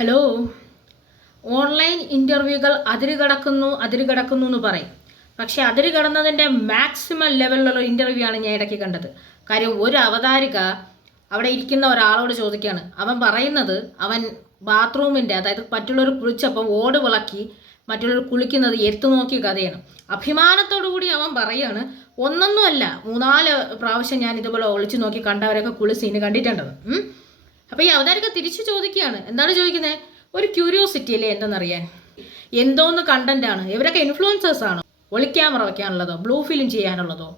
Hello. Online ഇൻ്റർവ്യൂകൾ അതിരുകടക്കുന്നു എന്ന് പറയും. പക്ഷേ അതിര് കടന്നതിൻ്റെ മാക്സിമം ലെവലിലുള്ള ഇൻ്റർവ്യൂ ആണ് ഞാൻ ഇടയ്ക്ക് കണ്ടത്. കാര്യം ഒരു അവതാരിക അവിടെ ഇരിക്കുന്ന ഒരാളോട് ചോദിക്കുകയാണ്. അവൻ പറയുന്നത് അവൻ ബാത്റൂമിൻ്റെ, അതായത് മറ്റുള്ളവർ കുളിച്ചപ്പോൾ ഓട് വിളക്കി മറ്റുള്ളവർ കുളിക്കുന്നത് എത്തു നോക്കിയ കഥയാണ്. അഭിമാനത്തോടു കൂടി അവൻ പറയുകയാണ്, ഒന്നൊന്നുമല്ല 3-4 പ്രാവശ്യം ഞാൻ ഇതുപോലെ ഒളിച്ചു നോക്കി കണ്ടവരൊക്കെ കുളി സീന് കണ്ടിട്ടുണ്ടത്. അപ്പോൾ ഈ അവതാരിക തിരിച്ചു ചോദിക്കുകയാണ്. എന്താണ് ചോദിക്കുന്നത്? ഒരു ക്യൂരിയോസിറ്റി അല്ലേ എന്തെന്നറിയാൻ. എന്തോന്ന് കണ്ടന്റാണ്? ഇവരൊക്കെ ഇൻഫ്ലുവൻസേഴ്സ് ആണോ? ഒളിക്യാമറ വയ്ക്കാനുള്ളതോ ബ്ലൂ ഫിലിം ചെയ്യാനുള്ളതോ?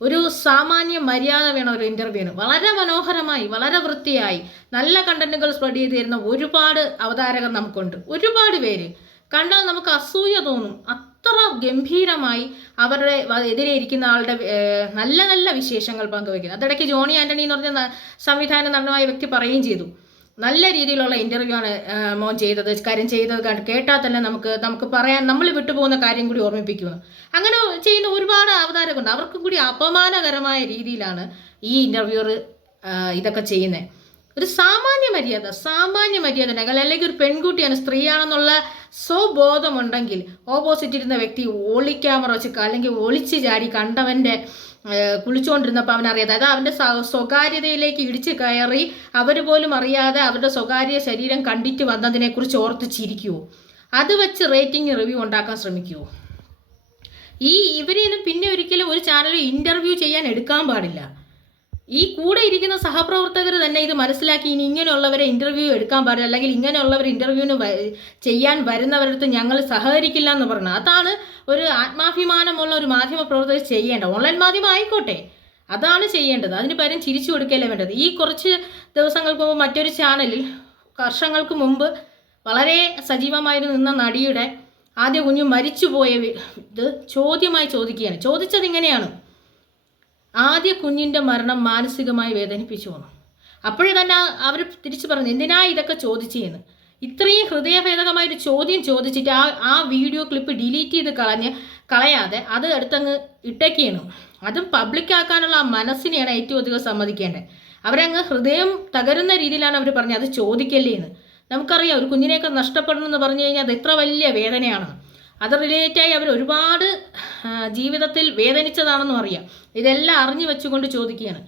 ഒരു സാമാന്യ മര്യാദ വേണം ഒരു ഇൻ്റർവ്യൂവിന്. വളരെ മനോഹരമായി, വളരെ വൃത്തിയായി നല്ല കണ്ടന്റുകൾ സ്പ്രെഡ് ചെയ്ത് തരുന്ന ഒരുപാട് അവതാരകർ നമുക്കുണ്ട്. ഒരുപാട് പേര് കണ്ടാൽ നമുക്ക് അസൂയ തോന്നും. അത്ര ഗംഭീരമായി അവരുടെ എതിരെ ഇരിക്കുന്ന ആളുടെ നല്ല നല്ല വിശേഷങ്ങൾ പങ്കുവയ്ക്കുന്നത്. അതിടയ്ക്ക് ജോണി ആൻ്റണി എന്ന് പറഞ്ഞ സംവിധാന നടനുമായ വ്യക്തി പറയുകയും ചെയ്തു, നല്ല രീതിയിലുള്ള ഇൻ്റർവ്യൂ ആണ് മോൻ ചെയ്തത്. കാര്യം ചെയ്തത് കേട്ടാൽ തന്നെ നമുക്ക് പറയാൻ, നമ്മൾ വിട്ടുപോകുന്ന കാര്യം കൂടി ഓർമ്മിപ്പിക്കുന്നു. അങ്ങനെ ചെയ്യുന്ന ഒരുപാട് അവതാരകരുണ്ട്. അവർക്കും കൂടി അപമാനകരമായ രീതിയിലാണ് ഈ ഇൻ്റർവ്യൂർ ഇതൊക്കെ ചെയ്യുന്നത്. ഒരു സാമാന്യ മര്യാദ ഉണ്ടെങ്കിൽ, അല്ലെങ്കിൽ ഒരു പെൺകുട്ടിയാണ്, സ്ത്രീയാണെന്നുള്ള സ്വബോധമുണ്ടെങ്കിൽ ഓപ്പോസിറ്റ് ഇരുന്ന വ്യക്തി ഒളിക്യാമറ വെച്ച് അല്ലെങ്കിൽ ഒളിച്ച് ചാടി കണ്ടവൻ്റെ കുളിച്ചുകൊണ്ടിരുന്നപ്പോൾ അവനറിയാതെ, അതായത് അവൻ്റെ സ്വകാര്യതയിലേക്ക് ഇടിച്ച് കയറി അവർ പോലും അറിയാതെ അവരുടെ സ്വകാര്യ ശരീരം കണ്ടിട്ട് വന്നതിനെക്കുറിച്ച് ഓർത്ത് ചിരിക്കുമോ? അത് വെച്ച് റേറ്റിംഗ് റിവ്യൂ ഉണ്ടാക്കാൻ ശ്രമിക്കുമോ? ഇവരെയൊന്നും പിന്നെ ഒരിക്കലും ഒരു ചാനൽ ഇൻ്റർവ്യൂ ചെയ്യാൻ എടുക്കാൻ പാടില്ല. ഈ കൂടെ ഇരിക്കുന്ന സഹപ്രവർത്തകർ തന്നെ ഇത് മനസ്സിലാക്കി ഇനി ഇങ്ങനെയുള്ളവരെ ഇൻ്റർവ്യൂ എടുക്കാൻ പാടില്ല, അല്ലെങ്കിൽ ഇങ്ങനെയുള്ളവർ ഇൻ്റർവ്യൂവിന് ചെയ്യാൻ വരുന്നവരടുത്ത് ഞങ്ങൾ സഹകരിക്കില്ല എന്ന് പറഞ്ഞു. അതാണ് ഒരു ആത്മാഭിമാനമുള്ള ഒരു മാധ്യമ പ്രവർത്തകർ ചെയ്യേണ്ടത്. ഓൺലൈൻ മാധ്യമം ആയിക്കോട്ടെ, അതാണ് ചെയ്യേണ്ടത്. അതിന് പകരം ചിരിച്ചു കൊടുക്കല്ലേ വേണ്ടത്. ഈ കുറച്ച് ദിവസങ്ങൾക്ക് മുമ്പ് മറ്റൊരു ചാനലിൽ വർഷങ്ങൾക്ക് മുമ്പ് വളരെ സജീവമായി നിന്ന നടിയുടെ ആദ്യ കുഞ്ഞു മരിച്ചുപോയ ഇത് ചോദ്യമായി ചോദിക്കുകയാണ്. ചോദിച്ചത് ഇങ്ങനെയാണ്: ആദ്യ കുഞ്ഞിൻ്റെ മരണം മാനസികമായി വേദനിപ്പിച്ചു വന്നു. അപ്പോഴേ തന്നെ അവർ തിരിച്ചു പറഞ്ഞു, എന്തിനാ ഇതൊക്കെ ചോദിച്ചെന്ന്. ഇത്രയും ഹൃദയഭേദകമായൊരു ചോദ്യം ചോദിച്ചിട്ട് ആ വീഡിയോ ക്ലിപ്പ് ഡിലീറ്റ് ചെയ്ത് കളയാതെ അത് എടുത്തങ്ങ് ഇട്ടേക്കാണ്. അതും പബ്ലിക്കാക്കാനുള്ള ആ മനസ്സിനെയാണ് ഏറ്റവും അധികം സമ്മതിക്കേണ്ടത്. അവരങ്ങ് ഹൃദയം തകരുന്ന രീതിയിലാണ് അവർ പറഞ്ഞത് അത് ചോദിക്കല്ലേ എന്ന്. നമുക്കറിയാം, ഒരു കുഞ്ഞിനെയൊക്കെ നഷ്ടപ്പെടണമെന്ന് പറഞ്ഞു കഴിഞ്ഞാൽ അത് എത്ര വലിയ വേദനയാണ്. അത് റിലേറ്റായി അവർ ഒരുപാട് ജീവിതത്തിൽ വേദനിച്ചതാണെന്നും അറിയാം. ഇതെല്ലാം അറിഞ്ഞു വെച്ചുകൊണ്ട് ചോദിക്കുകയാണ്.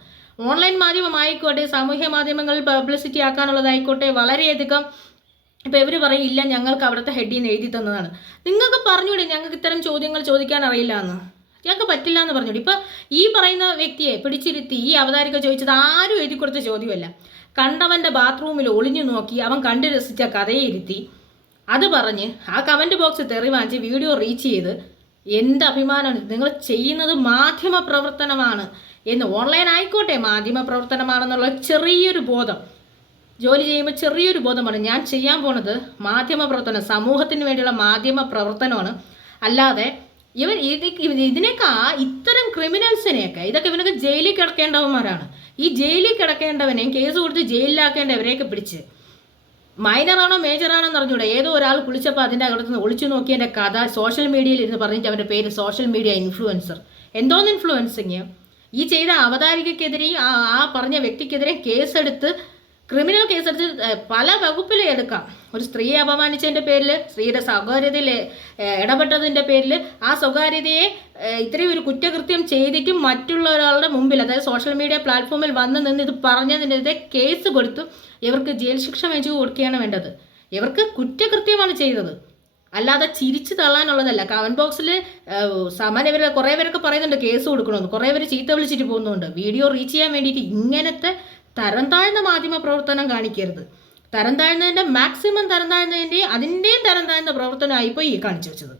ഓൺലൈൻ മാധ്യമമായിക്കോട്ടെ, സാമൂഹ്യ മാധ്യമങ്ങളിൽ പബ്ലിസിറ്റി ആക്കാനുള്ളതായിക്കോട്ടെ, വളരെയധികം ഇപ്പോൾ ഇവർ പറയും, ഇല്ല ഞങ്ങൾക്ക് അവിടുത്തെ ഹെഡിൽ നിന്ന് എഴുതി തന്നതാണ്. നിങ്ങൾക്ക് പറഞ്ഞൂടെ ഞങ്ങൾക്ക് ഇത്തരം ചോദ്യങ്ങൾ ചോദിക്കാൻ അറിയില്ല എന്ന്? ഞങ്ങൾക്ക് പറ്റില്ല എന്ന് പറഞ്ഞൂടെ? ഇപ്പോൾ ഈ പറയുന്ന വ്യക്തിയെ പിടിച്ചിരുത്തി ഈ അവതാരിക ചോദിച്ചത് ആരും എഴുതി കൊടുത്ത ചോദ്യമല്ല. കണ്ടവൻ്റെ ബാത്റൂമിൽ ഒളിഞ്ഞു നോക്കി അവൻ കണ്ടു രസിച്ച കഥയെ ഇരുത്തി അത് പറഞ്ഞ് ആ കമൻറ്റ് ബോക്സ് തെറി വാങ്ങിച്ച് വീഡിയോ റീച്ച് ചെയ്ത്, എന്ത് അഭിമാനമാണ് നിങ്ങൾ ചെയ്യുന്നത്. മാധ്യമ പ്രവർത്തനമാണ് എന്ന്, ഓൺലൈൻ ആയിക്കോട്ടെ മാധ്യമ പ്രവർത്തനമാണെന്നുള്ള ചെറിയൊരു ബോധം, ജോലി ചെയ്യുമ്പോൾ ചെറിയൊരു ബോധമാണ്. ഞാൻ ചെയ്യാൻ പോണത് മാധ്യമ പ്രവർത്തനം, സമൂഹത്തിന് വേണ്ടിയുള്ള മാധ്യമ പ്രവർത്തനമാണ്. അല്ലാതെ ഇതിനൊക്കെ ഇത്തരം ക്രിമിനൽസിനെയൊക്കെ ഇവനൊക്കെ ജയിലിൽ കിടക്കേണ്ടവന്മാരാണ്. ഈ ജയിലിൽ കിടക്കേണ്ടവനെയും കേസ് കൊടുത്ത് ജയിലിലാക്കേണ്ടവരെയൊക്കെ പിടിച്ച് മൈനറാണോ മേജറാണോ എന്ന് അറിഞ്ഞൂടെ, ഏതോ ഒരാൾ കുളിച്ചപ്പോൾ അതിൻ്റെ അകത്ത് നിന്ന് ഒളിച്ചു നോക്കിയതിൻ്റെ കഥ സോഷ്യൽ മീഡിയയിൽ ഇരുന്ന് പറഞ്ഞിട്ട് അവൻ്റെ പേര് സോഷ്യൽ മീഡിയ ഇൻഫ്ലുവൻസർ. എന്തോന്ന് ഇൻഫ്ലുവൻസിങ്? ഈ ചെയ്ത അവതാരികയ്ക്കെതിരെയും ആ പറഞ്ഞ വ്യക്തിക്കെതിരെ കേസെടുത്ത്, ക്രിമിനൽ കേസെടുത്ത് പല വകുപ്പിലും എടുക്കാം. ഒരു സ്ത്രീയെ അപമാനിച്ചതിൻ്റെ പേരിൽ, സ്ത്രീയുടെ സ്വകാര്യതയിൽ ഇടപെട്ടതിൻ്റെ പേരിൽ, ആ സ്വകാര്യതയെ ഇത്രയും ഒരു കുറ്റകൃത്യം ചെയ്തിട്ടും മറ്റുള്ള ഒരാളുടെ മുമ്പിൽ, അതായത് സോഷ്യൽ മീഡിയ പ്ലാറ്റ്ഫോമിൽ വന്ന് നിന്ന് ഇത് പറഞ്ഞതിനെതിരെ കേസ് കൊടുത്തു ഇവർക്ക് ജയിൽ ശിക്ഷ മേടിച്ചു കൊടുക്കുകയാണ് വേണ്ടത്. ഇവർക്ക് കുറ്റകൃത്യമാണ് ചെയ്തത്, അല്ലാതെ ചിരിച്ചു തള്ളാനുള്ളതല്ല. കമൻറ്റ് ബോക്സിൽ സാമാന്യ കുറേ പേരൊക്കെ പറയുന്നുണ്ട് കേസ് കൊടുക്കണമെന്ന്, കുറേ പേര് ചീത്ത വിളിച്ചിട്ട് പോകുന്നുണ്ട്. വീഡിയോ റീച്ച് ചെയ്യാൻ വേണ്ടിയിട്ട് ഇങ്ങനത്തെ തരം താഴ്ന്ന മാധ്യമ പ്രവർത്തനം കാണിക്കരുത്. തരം താഴ്ന്നതിൻ്റെ മാക്സിമം തരം താഴ്ന്നതിൻ്റെയും അതിൻ്റെയും തരം താഴ്ന്ന പ്രവർത്തനമായിപ്പോൾ ഈ കാണിച്ചു വെച്ചത്.